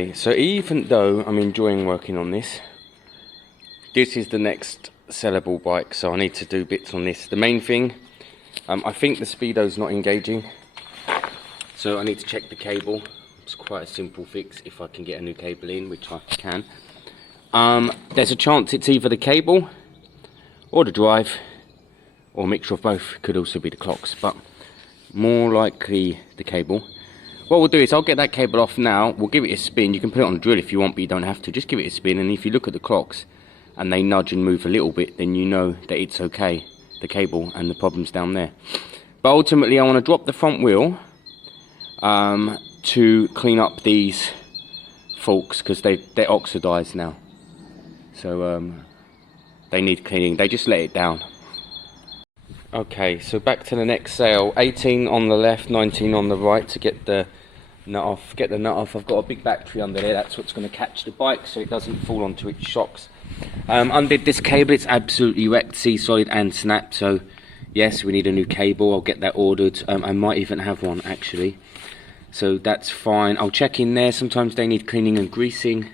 Okay, so even though I'm enjoying working on this, this is the next sellable bike, so I need to do bits on this. The main thing, I think the Speedo's not engaging, so I need to check the cable. It's quite a simple fix if I can get a new cable in, which I can. There's a chance it's either the cable or the drive, or a mixture of both. Could also be the clocks, but more likely the cable. What we'll do is I'll get that cable off now, we'll give it a spin. You can put it on the drill if you want, but you don't have to. Just give it a spin, and if you look at the clocks and they nudge and move a little bit, then you know that it's okay, the cable, and the problem's down there. But ultimately I want to drop the front wheel to clean up these forks, because they're oxidized now, so they need cleaning. They just let it down. Okay, so back to the next sale. 18 on the left, 19 on the right to get the nut off. Get the nut off. I've got a big battery under there. That's what's going to catch the bike so it doesn't fall onto its shocks. Undid this cable. It's absolutely wrecked, C-solid and snap. So yes, we need a new cable. I'll get that ordered. I might even have one actually. So that's fine. I'll check in there. Sometimes they need cleaning and greasing.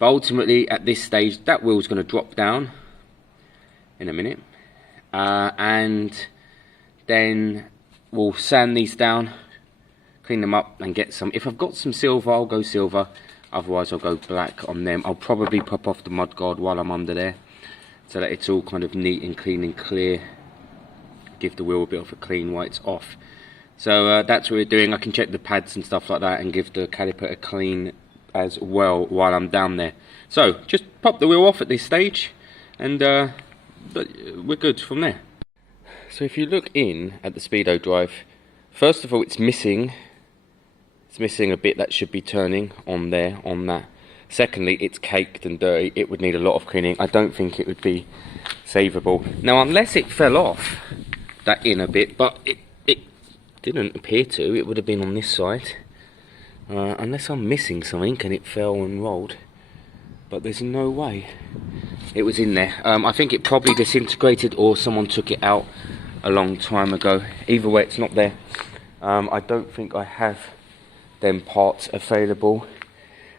But ultimately at this stage, that wheel's going to drop down in a minute. And then we'll sand these down, clean them up and get some. If I've got some silver, I'll go silver, otherwise I'll go black on them. I'll probably pop off the mudguard while I'm under there, so that it's all kind of neat and clean and clear. Give the wheel a bit of a clean while it's off. So that's what we're doing. I can check the pads and stuff like that and give the caliper a clean as well while I'm down there. So just pop the wheel off at this stage, and but we're good from there. So if you look in at the Speedo drive, first of all it's missing a bit that should be turning on there, on that. Secondly, it's caked and dirty. It would need a lot of cleaning. I don't think it would be savable. Now unless it fell off that inner bit, but it didn't appear to. It would have been on this side, unless I'm missing something and it fell and rolled, but there's no way it was in there. I think it probably disintegrated or someone took it out a long time ago. Either way, it's not there. I don't think I have them parts available,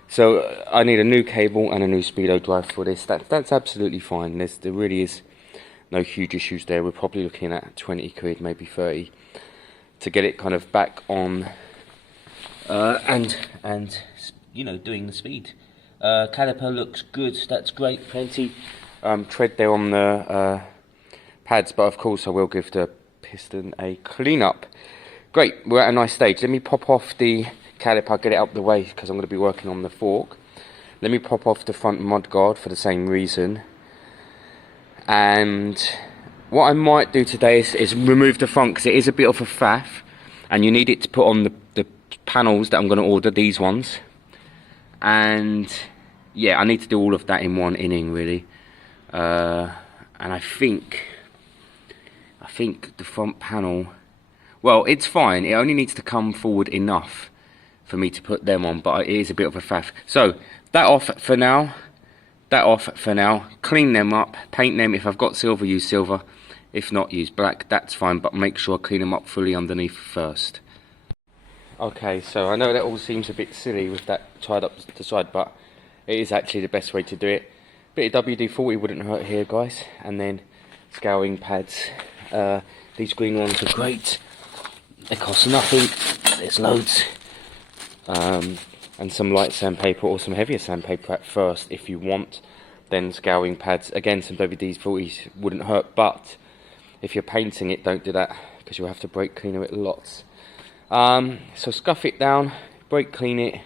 so I need a new cable and a new Speedo drive for this. That's absolutely fine. There really is no huge issues there. We're probably looking at 20 quid, maybe 30, to get it kind of back on and you know, doing the speed. Caliper looks good, that's great. Plenty tread there on the pads, but of course I will give the piston a clean up. Great, we're at a nice stage. Let me pop off the caliper, get it out the way because I'm going to be working on the fork. Let me pop off the front mudguard for the same reason. And what I might do today is remove the front, because it is a bit of a faff and you need it to put on the panels that I'm going to order, these ones. And yeah, I need to do all of that in one inning really. And I think the front panel, well, it's fine. It only needs to come forward enough for me to put them on, but it is a bit of a faff. So that off for now. That off for now. Clean them up, paint them. If I've got silver, use silver. If not, use black. That's fine, but make sure I clean them up fully underneath first. Okay, so I know that all seems a bit silly with that tied up to the side, but it is actually the best way to do it. Bit of WD-40 wouldn't hurt here, guys. And then scouring pads. These green ones are great. They cost nothing. There's loads. And some light sandpaper or some heavier sandpaper at first if you want. Then scouring pads. Again, some WD-40 wouldn't hurt, but if you're painting it, don't do that, because you'll have to brake cleaner it lots. So scuff it down, brake clean it,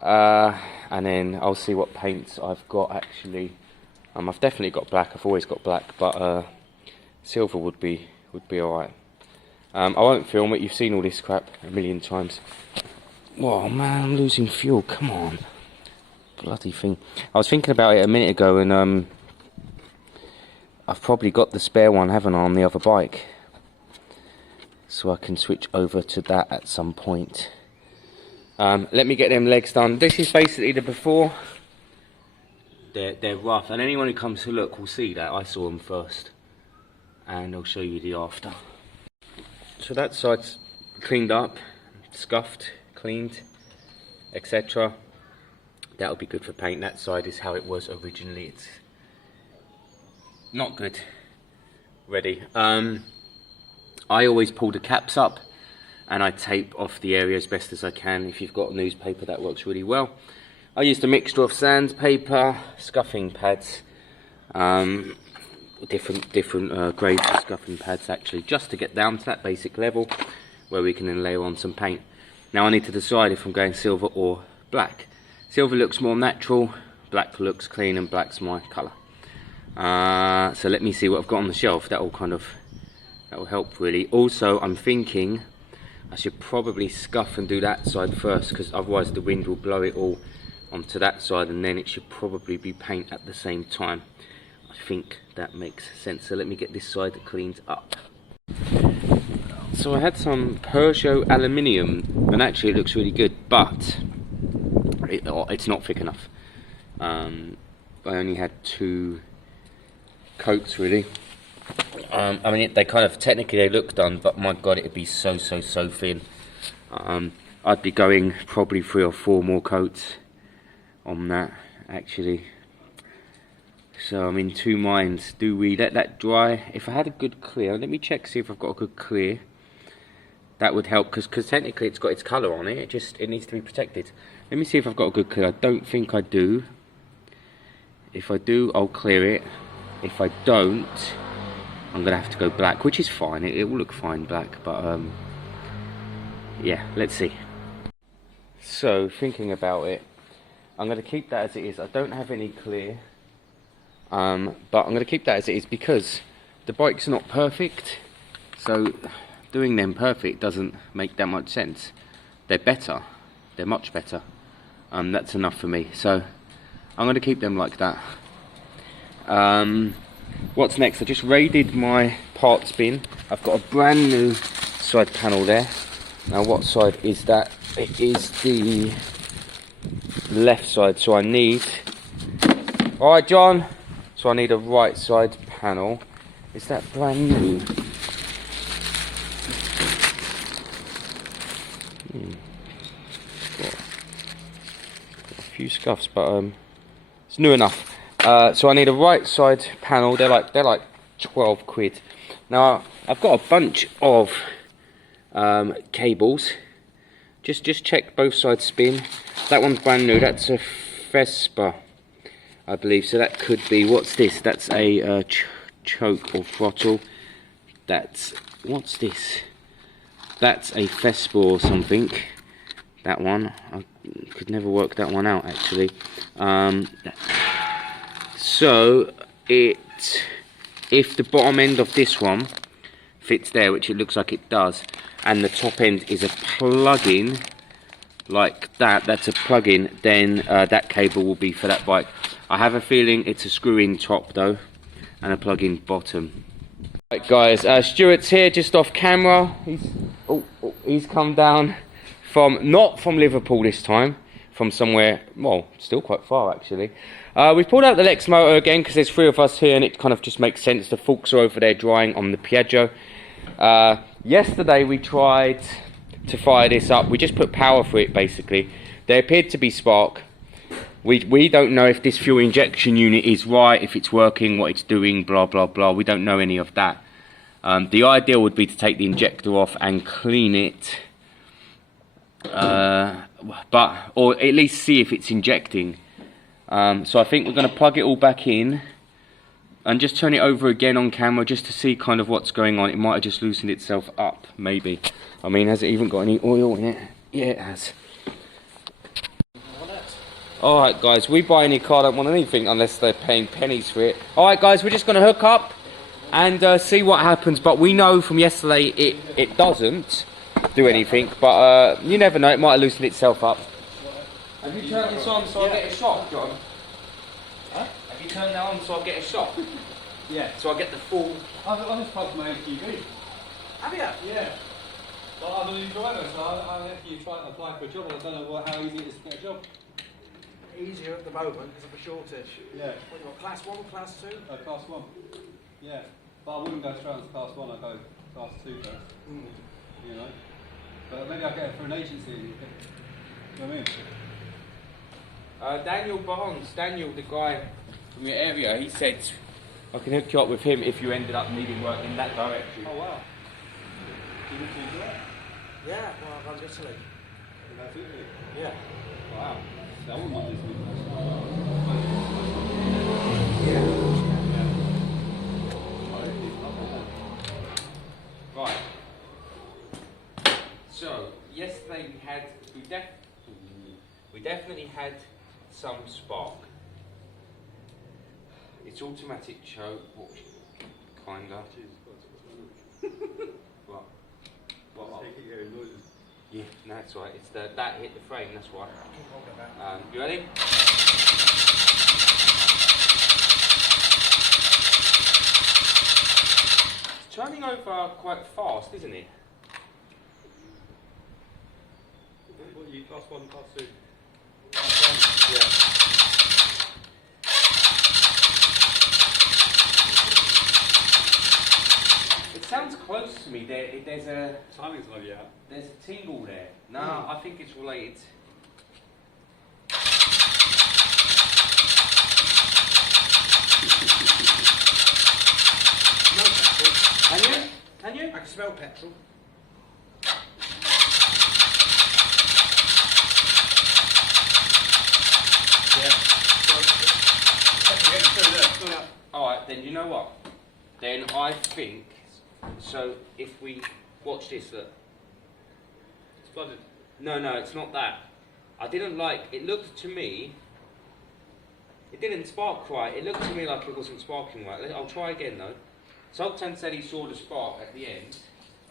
and then I'll see what paints I've got actually. I've definitely got black. I've always got black, but silver would be alright. I won't film it. You've seen all this crap a million times. Whoa, man, I'm losing fuel. Come on, bloody thing. I was thinking about it a minute ago, and I've probably got the spare one, haven't I, on the other bike? So I can switch over to that at some point. Let me get them legs done. This is basically the before. They're rough, and anyone who comes to look will see that. I saw them first, and I'll show you the after. So that side's cleaned up, scuffed, cleaned, etc. That'll be good for paint. That side is how it was originally. It's not good. Ready. I always pull the caps up and I tape off the area as best as I can. If you've got newspaper, that works really well. I used a mixture of sandpaper, scuffing pads, different grades of scuffing pads actually, just to get down to that basic level where we can then layer on some paint. Now I need to decide if I'm going silver or black. Silver looks more natural, black looks clean, and black's my colour. So let me see what I've got on the shelf. That will help really. Also, I'm thinking I should probably scuff and do that side first, because otherwise the wind will blow it all onto that side, and then it should probably be paint at the same time. I think that makes sense. So let me get this side cleaned up. So I had some Piaggio aluminium, and actually it looks really good, but it's not thick enough. I only had 2 coats really. I mean, they kind of, technically they look done, but my god, it'd be so thin. I'd be going probably 3 or 4 more coats on that actually. So I'm in 2 minds. Do we let that dry? If I had a good clear, let me check, see if I've got a good clear. That would help, because technically it's got its colour on it. It needs to be protected. Let me see if I've got a good clear. I don't think I do. If I do, I'll clear it. If I don't, I'm gonna have to go black, which is fine. It will look fine black, but yeah, let's see. So thinking about it, I'm gonna keep that as it is. I don't have any clear, but I'm gonna keep that as it is because the bike's not perfect. So doing them perfect doesn't make that much sense. They're better. They're much better. That's enough for me. So I'm gonna keep them like that. What's next? I just raided my parts bin. I've got a brand new side panel there. Now what side is that? It is the left side, so I need... Alright John! So I need a right side panel. Is that brand new? Got a few scuffs, but it's new enough. So I need a right side panel. They're like 12 quid. Now I've got a bunch of cables. Just check both sides spin. That one's brand new. That's a Vespa, I believe. So that could be, what's this? That's a choke or throttle. What's this? That's a Vespa or something. That one, I could never work that one out actually. So if the bottom end of this one fits there, which it looks like it does, and the top end is a plug-in like that, that's a plug-in, then that cable will be for that bike. I have a feeling it's a screw-in top though, and a plug-in bottom. Right guys, Stuart's here just off camera. He's come down from, not from Liverpool this time, from somewhere, well, still quite far actually. We've pulled out the lexmoto again because there's 3 of us here and it kind of just makes sense. The forks are over there drying on the piaggio. Yesterday we tried to fire this up. We just put power through it basically. There appeared to be spark. We don't know if this fuel injection unit is right, if it's working, what it's doing, blah blah blah. We don't know any of that. The ideal would be to take the injector off and clean it, or at least see if it's injecting. So I think we're going to plug it all back in and just turn it over again on camera just to see kind of what's going on. It might have just loosened itself up, maybe. I mean, has it even got any oil in it? Yeah, it has. Alright guys, we buy any car, don't want anything unless they're paying pennies for it. Alright guys, we're just going to hook up and see what happens. But we know from yesterday it doesn't do anything, but you never know, it might have loosened itself up. Have you turned this on so I get a shock, John? Huh? Have you turned that on so I get a shock? Yeah. So I get the full... I just plugged my MQB. Have you? Yeah. Well, I'm a new driver, so I'm actually trying to apply for a job, and I don't know how easy it is to get a job. Easier at the moment because of a shortage. Yeah. What, you got class 1, class 2? Class 1. Yeah. But I wouldn't go straight on to class 1, I'd go class 2 first. You know? But maybe I'll get it for an agency. You know what I mean? Daniel Barnes, Daniel, the guy from your area, he said I can hook you up with him if you ended up needing work in that direction. Oh wow. Do you want to do that? Yeah, well, I've gone to Italy. That's it. Yeah. Wow. So I wouldn't mind this one. Right. So yesterday we definitely had some spark. It's automatic choke, kinda. What? What? Yeah, no, that's right. It's that hit the frame. That's why. You ready? It's turning over quite fast, isn't it? What you class 1, class 2? Yeah. It sounds close to me. There's a Timing's maybe out. there's a tingle there. No, I think it's related. No petrol. Can you? Can you? I can smell petrol. Alright, then you know what? Then I think, so if we watch this, look. It's flooded. No, it's not that. I didn't like, it looked to me, it didn't spark right. It looked to me like it wasn't sparking right. I'll try again though. Sultan said he saw the spark at the end,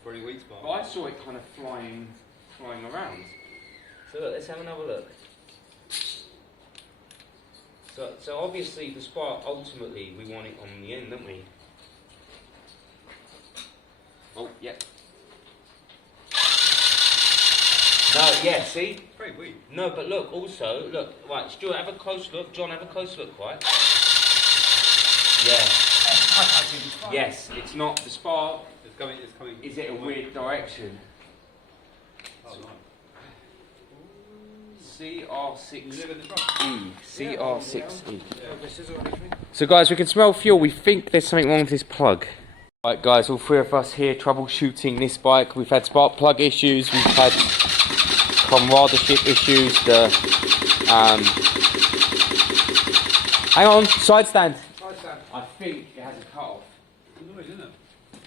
Pretty weak spark. but I saw it kind of flying around. So look, let's have another look. So obviously the spark, ultimately, we want it on the end, don't we? Oh, yeah. No, yeah, see? Very weak. No, but look, also, look, right, Stuart, have a close look. John, have a close look, right? Yeah. Yes, it's not the spark. It's coming. Is it a weird direction? Oh, nice. CR6E. You live in the truck? CR6E. This is all anything. So guys, we can smell fuel. We think there's something wrong with this plug. Right guys, all three of us here troubleshooting this bike. We've had spark plug issues, we've had camaraderie issues, hang on, side stand. Side stand. I think it has a cut off. It's noise, isn't it?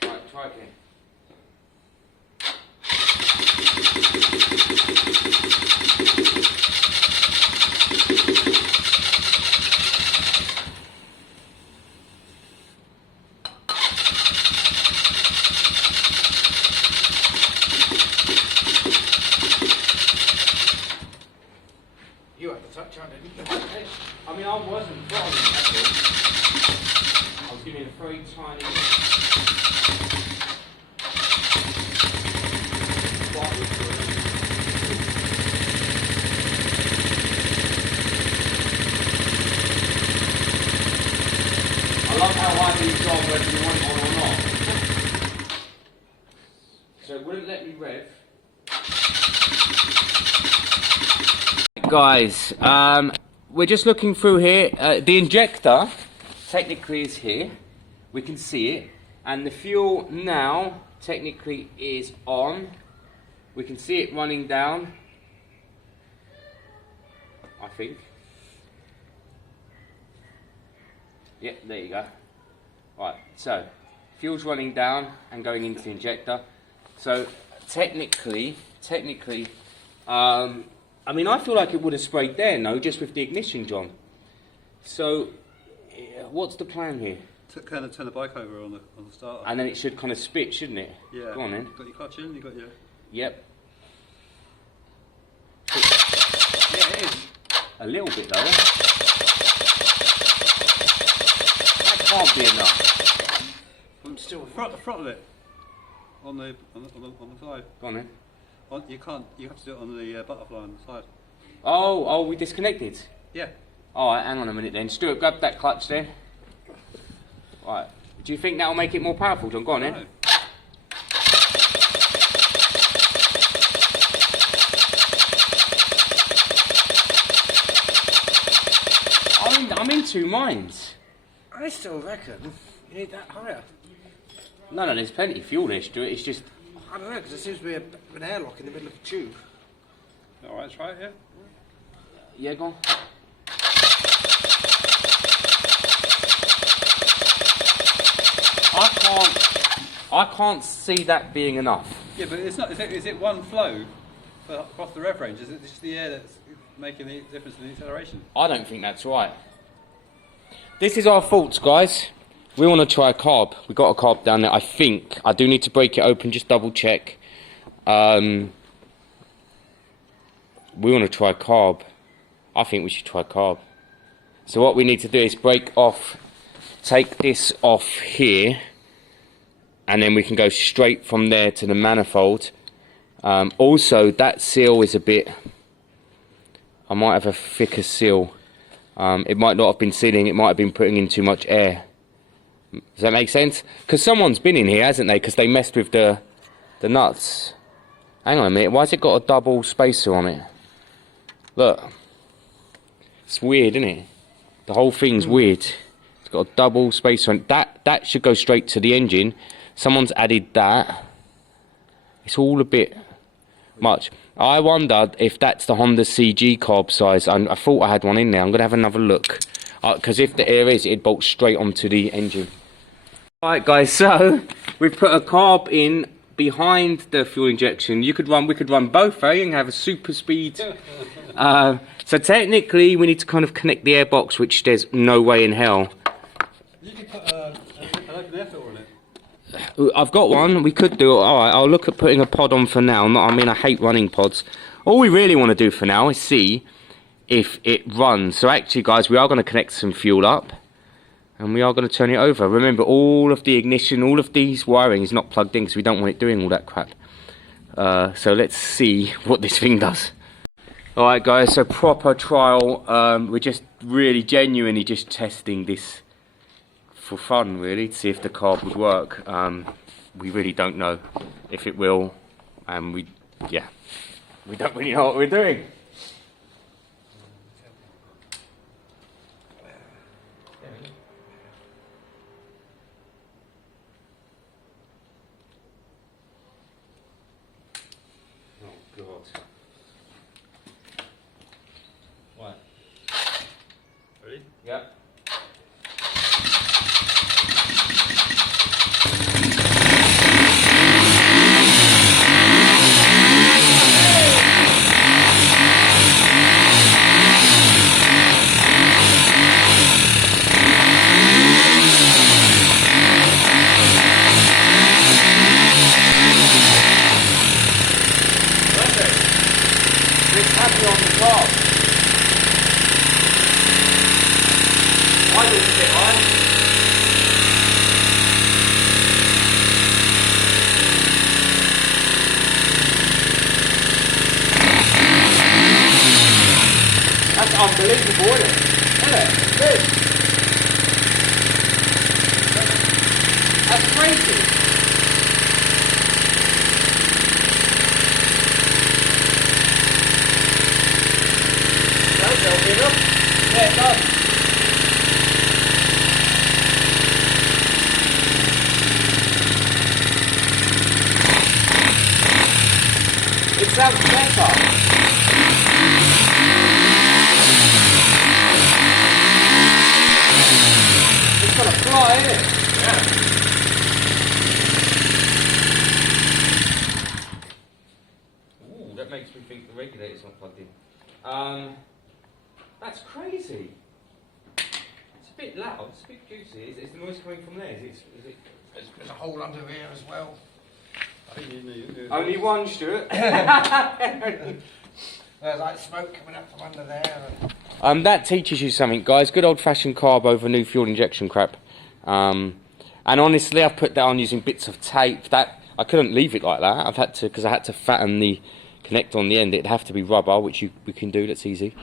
Right, try again. You had the touch on, didn't you? I mean, I wasn't following that. I was giving a very tiny. I love how high these are, whether you want it on or not. So it wouldn't let me rev. Guys, we're just looking through here. The injector technically is here. We can see it. And the fuel now technically is on. We can see it running down, I think. Yep, there you go. Right, so fuel's running down and going into the injector. So technically, I mean, I feel like it would have sprayed there, no, just with the ignition, John. So, what's the plan here? Kind of turn the bike over on the starter. And then it should kind of spit, shouldn't it? Yeah. Go on then. You've got your clutch in, you've got your... Yep. Yeah, it is. A little bit though. That can't be enough. Still The front of it. On the side. Go on then. You can't. You have to do it on the butterfly on the side. Oh, we disconnected. Yeah. Alright, hang on a minute then. Stuart, grab that clutch there. Right. Do you think that'll make it more powerful, John? Go on then. No. two minds. I still reckon you need that higher. No, there's plenty of fuel there to it. It's just... I don't know, because there seems to be an airlock in the middle of the tube. Alright, try it, yeah? Yeah, go on. I can't see that being enough. Yeah, but it's not. Is it one flow across the rev range? Is it just the air that's making the difference in the acceleration? I don't think that's right. This is our faults, guys. We want to try a carb. We got a carb down there, I think. I do need to break it open, just double check. We want to try carb. I think we should try carb. So what we need to do is break off, take this off here, and then we can go straight from there to the manifold. Also, that seal is a bit... I might have a thicker seal. It might not have been sealing, it might have been putting in too much air. Does that make sense? Because someone's been in here, hasn't they? Because they messed with the nuts. Hang on a minute, why has it got a double spacer on it? Look. It's weird, isn't it? The whole thing's weird. It's got a double spacer on it. That should go straight to the engine. Someone's added that. It's all a bit much. I wondered if that's the Honda CG carb size. I thought I had one in there. I'm going to have another look. Because if there is, it'd bolt straight onto the engine. Alright guys, so we've put a carb in behind the fuel injection. We could run both, eh? And have a super speed. So technically we need to kind of connect the airbox, which there's no way in hell. You could put an open air filter in it. I've got one, we could do it. Alright, I'll look at putting a pod on for now. I mean, I hate running pods. All we really want to do for now is see if it runs. So actually guys, we are going to connect some fuel up and we are going to turn it over. Remember, all of the ignition, all of these wiring is not plugged in because we don't want it doing all that crap. So let's see what this thing does. Alright guys, so proper trial. We're just really genuinely just testing this for fun, really, to see if the carb would work. We really don't know if it will, and we don't really know what we're doing. Oh God. What? Ready? Yeah. Happy on the top. I look a bit high. That's unbelievable, isn't it? Isn't it? Good. That's crazy. Yeah, it does. It sounds better. It's gonna fly, isn't it? Yeah. Ooh, that makes me think the regulator's not plugged in. That's crazy. It's a bit loud, it's a bit juicy. Is the noise coming from there? Is it? There's a hole under here as well. I think you need Only one, Stuart. There's like smoke coming up from under there. That teaches you something, guys. Good old-fashioned carb over new fuel injection crap. And honestly, I've put down using bits of tape. That I couldn't leave it like that. I've had to, because I had to fatten the connector on the end. It'd have to be rubber, which we can do. That's easy.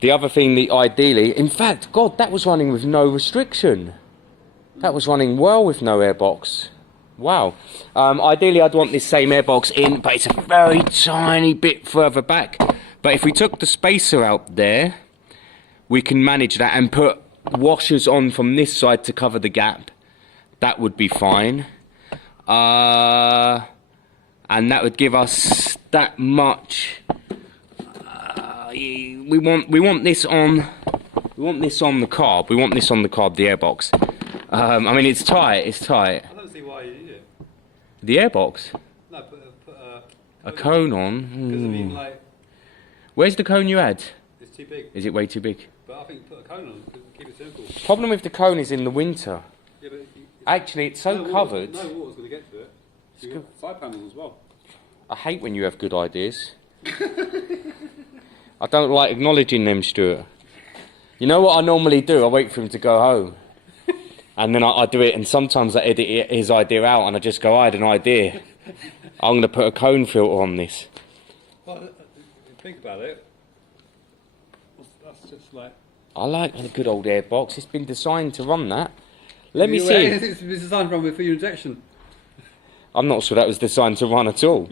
The other thing, ideally, in fact, God, that was running with no restriction. That was running well with no airbox. Wow. Ideally, I'd want this same airbox in, but it's a very tiny bit further back. But if we took the spacer out there, we can manage that and put washers on from this side to cover the gap. That would be fine. And that would give us that much. We want this on. We want this on the carb. We want this on the carb. The airbox. I mean, it's tight. It's tight. I don't see why you need it. The airbox. No, put A cone on. Because I mean, like, Where's the cone you had? it's too big. Is it way too big? But I think put a cone on. Keep it simple. Problem with the cone is in the winter. Yeah, but Actually, it's so covered. No water's going to get to it. You got side panels as well. I hate when you have good ideas. I don't like acknowledging them, Stuart. You know what I normally do? I wait for him to go home. And then I do it, and sometimes I edit his idea out, and I just go, I had an idea. I'm going to put a cone filter on this. Well, think about it. That's just like... I like the good old airbox. It's been designed to run that. Let me see. It's designed for your injection. I'm not sure that was designed to run at all.